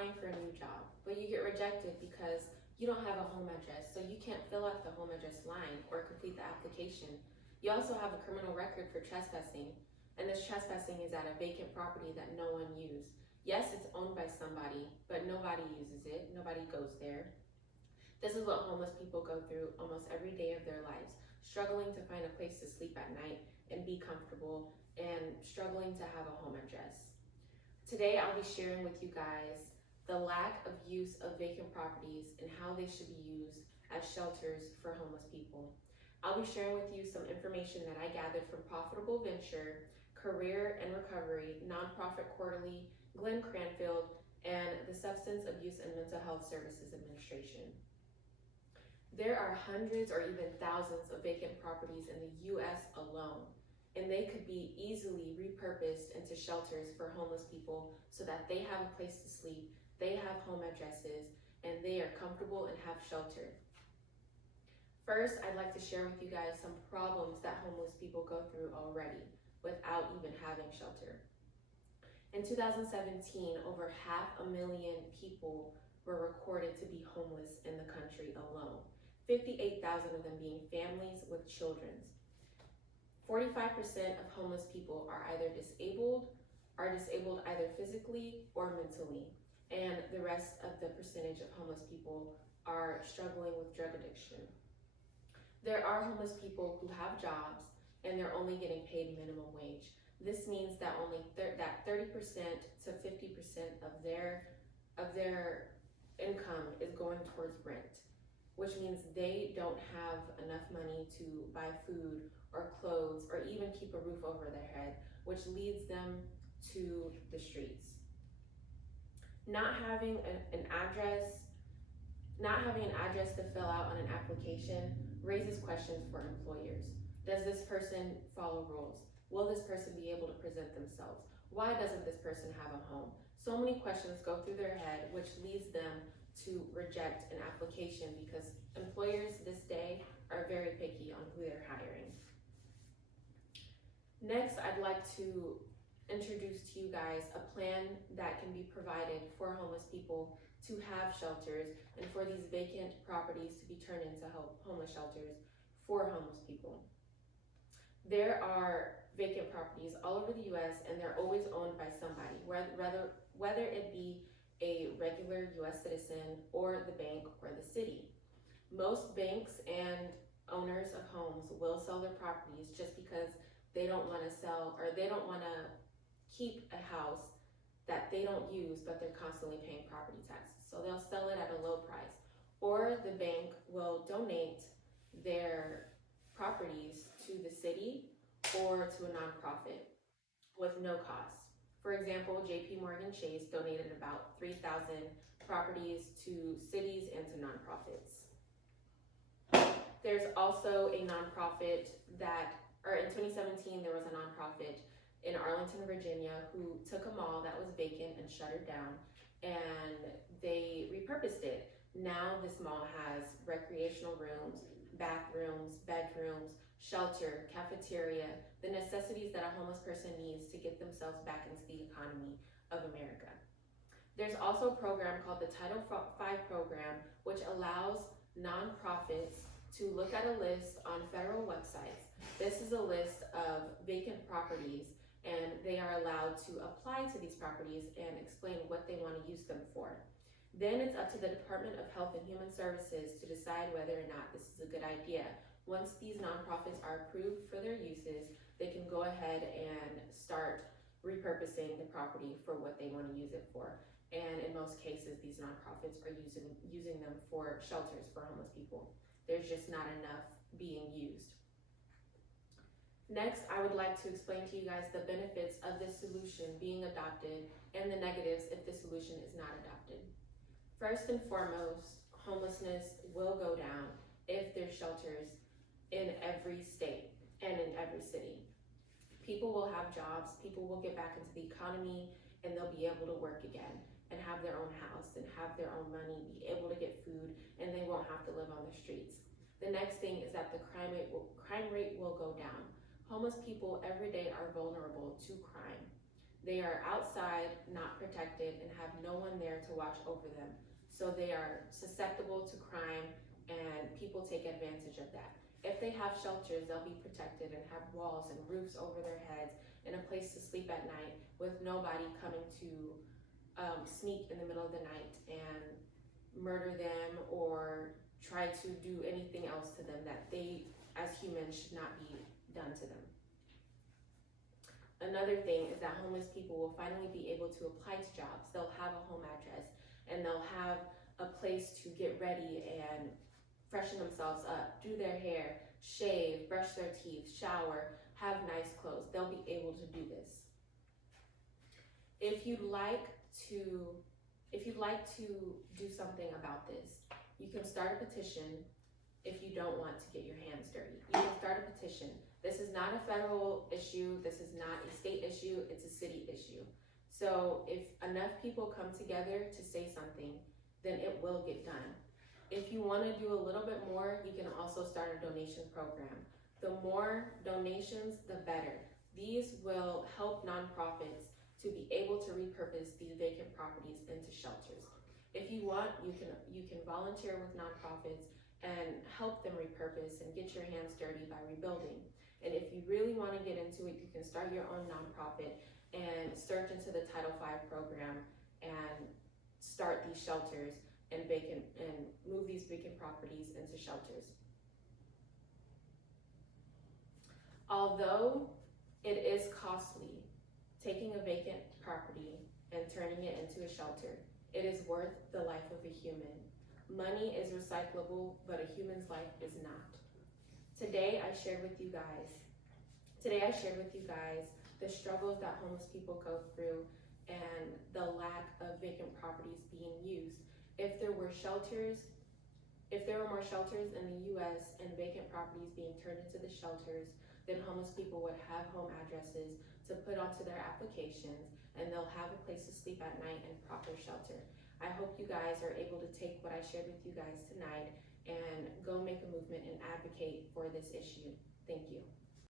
applying for a new job, but you get rejected because you don't have a home address, so you can't fill out the home address line or complete the application. You also have a criminal record for trespassing, and this trespassing is at a vacant property that no one used. Yes, it's owned by somebody, but nobody uses it, nobody goes there. This is what homeless people go through almost every day of their lives, struggling to find a place to sleep at night and be comfortable, and struggling to have a home address. Today, I'll be sharing with you guys the lack of use of vacant properties and how they should be used as shelters for homeless people. I'll be sharing with you some information that I gathered from Profitable Venture, Career and Recovery, Nonprofit Quarterly, Glenn Cranfield, and the Substance Abuse and Mental Health Services Administration. There are hundreds or even thousands of vacant properties in the U.S. alone, and they could be easily repurposed into shelters for homeless people so that they have a place to sleep, they have home addresses, and they are comfortable and have shelter. First, I'd like to share with you guys some problems that homeless people go through already without even having shelter. In 2017, over 500,000 people were recorded to be homeless in the country alone, 58,000 of them being families with children. 45% of homeless people are disabled either physically or mentally, and the rest of the percentage of homeless people are struggling with drug addiction. There are homeless people who have jobs and they're only getting paid minimum wage. This means that only that 30% to 50% of their income is going towards rent, which means they don't have enough money to buy food or clothes or even keep a roof over their head, which leads them to the streets. Not having an address to fill out on an application raises questions for employers. Does this person follow rules? Will this person be able to present themselves? Why doesn't this person have a home? So many questions go through their head, which leads them to reject an application because employers this day are very picky on who they're hiring. Next, I'd like to introduce to you guys a plan that can be provided for homeless people to have shelters and for these vacant properties to be turned into homeless shelters for homeless people. There are vacant properties all over the U.S. and they're always owned by somebody, whether it be a regular U.S. citizen or the bank or the city. Most banks and owners of homes will sell their properties just because they don't want to sell, or they don't want to keep a house that they don't use but they're constantly paying property taxes. So they'll sell it at a low price, or the bank will donate their properties to the city or to a nonprofit with no cost. For example, JP Morgan Chase donated about 3,000 properties to cities and to nonprofits. There's also a nonprofit in 2017, there was a nonprofit in Arlington, Virginia, who took a mall that was vacant and shuttered down, and they repurposed it. Now this mall has recreational rooms, bathrooms, bedrooms, shelter, cafeteria, the necessities that a homeless person needs to get themselves back into the economy of America. There's also a program called the Title V program, which allows nonprofits to look at a list on federal websites. This is a list of vacant properties, and they are allowed to apply to these properties and explain what they want to use them for. Then it's up to the Department of Health and Human Services to decide whether or not this is a good idea. Once these nonprofits are approved for their uses, they can go ahead and start repurposing the property for what they want to use it for. And in most cases, these nonprofits are using them for shelters for homeless people. There's just not enough being used. Next, I would like to explain to you guys the benefits of this solution being adopted and the negatives if the solution is not adopted. First and foremost, homelessness will go down if there's shelters in every state and in every city. People will have jobs, people will get back into the economy, and they'll be able to work again and have their own house and have their own money, be able to get food, and they won't have to live on the streets. The next thing is that the crime rate will go down. Homeless people every day are vulnerable to crime. They are outside, not protected, and have no one there to watch over them. So they are susceptible to crime, and people take advantage of that. If they have shelters, they'll be protected and have walls and roofs over their heads and a place to sleep at night with nobody coming to sneak in the middle of the night and murder them or try to do anything else to them that they, as humans, should not be done to them. Another thing is that homeless people will finally be able to apply to jobs. They'll have a home address and they'll have a place to get ready and freshen themselves up, do their hair, shave, brush their teeth, shower, have nice clothes. They'll be able to do this. If you'd like to do something about this, you can start a petition. If you don't want to get your hands dirty, you can start a petition. This is not a federal issue. This is not a state issue. It's a city issue. So if enough people come together to say something, then it will get done. If you want to do a little bit more, you can also start a donation program. The more donations, the better. These will help nonprofits to be able to repurpose these vacant properties into shelters. If you want, you can volunteer with nonprofits and help them repurpose and get your hands dirty by rebuilding. And if you really want to get into it, you can start your own nonprofit and search into the Title V program and start these shelters and move these vacant properties into shelters. Although it is costly, taking a vacant property and turning it into a shelter, it is worth the life of a human. Money is recyclable, but a human's life is not. Today I shared with you guys the struggles that homeless people go through and the lack of vacant properties being used. If there were more shelters in the US and vacant properties being turned into the shelters, then homeless people would have home addresses to put onto their applications, and they'll have a place to sleep at night and proper shelter. I hope you guys are able to take what I shared with you guys tonight and go make a movement and advocate for this issue. Thank you.